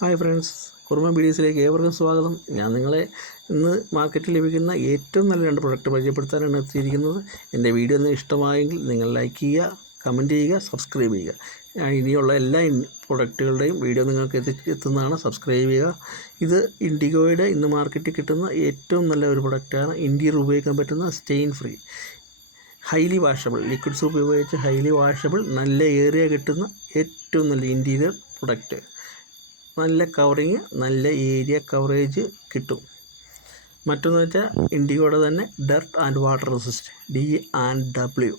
Hi friends, kurma വീഡിയോസിലേക്ക് ഏവർക്കും സ്വാഗതം. ഞാൻ നിങ്ങളെ ഇന്ന് മാർക്കറ്റിൽ ലഭിക്കുന്ന ഏറ്റവും നല്ല 2 പ്രൊഡക്റ്റ് പരിചയപ്പെടുത്താനാണ് എത്തിയിരിക്കുന്നത്. എൻ്റെ വീഡിയോ നിങ്ങൾക്ക് ഇഷ്ടമായെങ്കിൽ നിങ്ങൾ ലൈക്ക് ചെയ്യുക, കമൻറ്റ് ചെയ്യുക, സബ്സ്ക്രൈബ് ചെയ്യുക. ഇനിയുള്ള എല്ലാ പ്രൊഡക്റ്റുകളുടെയും വീഡിയോ നിങ്ങൾക്ക് എത്തുന്നതാണ്. സബ്സ്ക്രൈബ് ചെയ്യുക. ഇത് ഇൻഡിഗോയുടെ ഇന്ന് മാർക്കറ്റിൽ കിട്ടുന്ന ഏറ്റവും നല്ല ഒരു പ്രൊഡക്റ്റാണ്. ഇന്ത്യയിൽ ഉപയോഗിക്കാൻ പറ്റുന്ന stain free highly washable liquid soap ഉപയോഗിച്ച് ഹൈലി വാഷബിൾ നല്ല ഏരിയ കിട്ടുന്ന ഏറ്റവും നല്ല ഇൻറ്റീരിയർ പ്രൊഡക്റ്റ്. നല്ല കവറിങ്, നല്ല ഏരിയ കവറേജ് കിട്ടും. മറ്റൊന്ന് വെച്ചാൽ ഇൻഡിഗോയുടെ തന്നെ dirt and water resist, D&W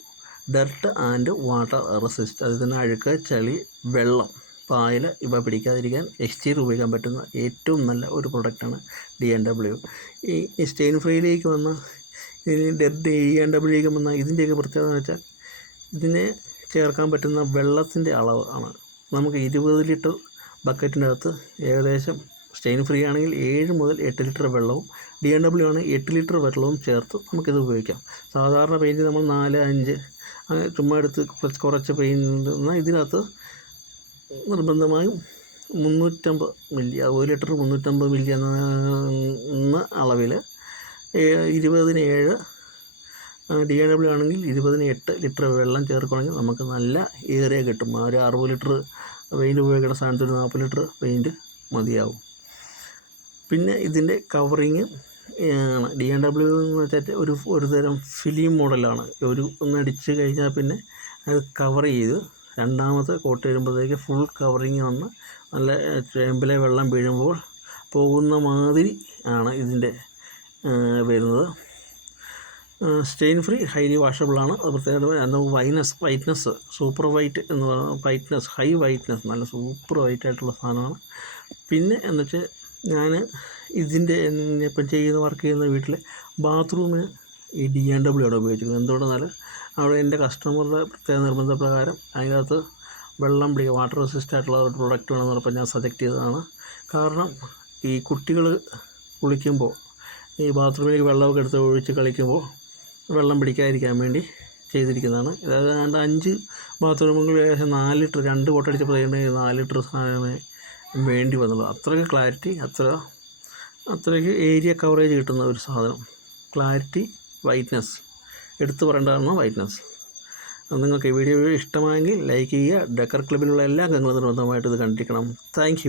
dirt and water resist. അതിൽ തന്നെ അഴുക്ക്, ചളി, വെള്ളം, പായൽ ഇവ പിടിക്കാതിരിക്കാൻ എക്സ്റ്റീരിയർ ഉപയോഗിക്കാൻ പറ്റുന്ന ഏറ്റവും നല്ല ഒരു പ്രൊഡക്റ്റാണ് D&W. ഈ സ്റ്റെയിൻ ഫ്രീയിലേക്ക് വന്ന D&Wയിലേക്ക് വന്ന ഇതിൻ്റെയൊക്കെ പ്രത്യേകത എന്ന് വെച്ചാൽ ഇതിനെ ചേർക്കാൻ പറ്റുന്ന വെള്ളത്തിൻ്റെ അളവ് ആണ്. നമുക്ക് 20 ലിറ്റർ ബക്കറ്റിൻ്റെ അകത്ത് ഏകദേശം സ്റ്റെയിൻ ഫ്രീ ആണെങ്കിൽ 7 മുതൽ 8 ലിറ്റർ വെള്ളവും, D&W ആണ് 8 ലിറ്റർ വെള്ളവും ചേർത്ത് നമുക്കിത് ഉപയോഗിക്കാം. സാധാരണ പെയിൻറ്റ് നമ്മൾ 4-5 അങ്ങനെ ചുമ്മാ എടുത്ത് കുറച്ച് പെയിൻറ്റ് എന്നാൽ ഇതിനകത്ത് നിർബന്ധമായും 350 മില്ലി, 1 ലിറ്റർ 350 മില്ലി എന്ന അളവിൽ 20-ന് 7, D&W ആണെങ്കിൽ 20-ന് 8 ലിറ്റർ വെള്ളം ചേർക്കുകയാണെങ്കിൽ നമുക്ക് നല്ല ഏരിയ കിട്ടും. ഒരു 60 ലിറ്റർ പെയിൻറ്റ് ഉപയോഗിക്കുന്ന സ്ഥാനത്ത് ഒരു 40 ലിറ്റർ പെയിൻറ്റ് മതിയാവും. പിന്നെ ഇതിൻ്റെ കവറിങ് ആണ്. D&W എന്ന് വെച്ചാൽ ഒരു തരം ഫിലിം മോഡലാണ്. ഒന്നടിച്ച് കഴിഞ്ഞാൽ പിന്നെ അത് കവർ ചെയ്ത് രണ്ടാമത്തെ കോട്ട് വരുമ്പോഴത്തേക്ക് ഫുൾ കവറിങ് വന്ന് നല്ല ചേമ്പിലെ വെള്ളം വീഴുമ്പോൾ പോകുന്ന മാതിരി ആണ് ഇതിൻ്റെ വരുന്നത്. സ്റ്റെയിൻ ഫ്രീ ഹൈലി വാഷബിളാണ്. അത് പ്രത്യേകത വൈറ്റ്നസ് സൂപ്പർ വൈറ്റ് എന്ന് പറയുന്നത് ഹൈ വൈറ്റ്നസ്, നല്ല സൂപ്പർ വൈറ്റ് ആയിട്ടുള്ള സാധനമാണ്. പിന്നെ എന്ന് വെച്ചാൽ ഞാൻ ഇതിൻ്റെ ഇപ്പം വർക്ക് ചെയ്യുന്ന വീട്ടിലെ ബാത്റൂമിന് ഈ D&W ആണ് ഉപയോഗിച്ചിരിക്കുന്നത്. എന്തുകൊണ്ടെന്നാൽ അവിടെ എൻ്റെ കസ്റ്റമറുടെ പ്രത്യേക നിർബന്ധപ്രകാരം അതിനകത്ത് വെള്ളം പിടിക്കുക, വാട്ടർ റെസിസ്റ്റ് ആയിട്ടുള്ള ഒരു പ്രൊഡക്റ്റ് വേണമെന്ന് പറഞ്ഞപ്പോൾ ഞാൻ സജക്റ്റ് ചെയ്തതാണ്. കാരണം ഈ കുട്ടികൾ കുളിക്കുമ്പോൾ ഈ ബാത്റൂമിലേക്ക് വെള്ളമൊക്കെ എടുത്ത് ഒഴിച്ച് കളിക്കുമ്പോൾ വെള്ളം പിടിക്കാതിരിക്കാൻ വേണ്ടി ചെയ്തിരിക്കുന്നതാണ്. അതായത് 5 ബാത്റൂമുകൾ ഏകദേശം 4 ലിറ്റർ 2 കോട്ടടിച്ചപ്പോൾ 4 ലിറ്റർ സാധനമേ വേണ്ടി വന്നുള്ളൂ. അത്രയ്ക്ക് ക്ലാരിറ്റി, അത്രയ്ക്ക് ഏരിയ കവറേജ് കിട്ടുന്ന ഒരു സാധനം. ക്ലാരിറ്റി, വൈറ്റ്നസ്, എടുത്തു പറയേണ്ടതാണ് വൈറ്റ്നസ്. നിങ്ങൾക്ക് ഈ വീഡിയോ ഇഷ്ടമായെങ്കിൽ ലൈക്ക് ചെയ്യുക. ഡെക്കർ ക്ലബിലുള്ള എല്ലാ അംഗങ്ങളും നിർബന്ധമായിട്ട് ഇത് കണ്ടിരിക്കണം. താങ്ക്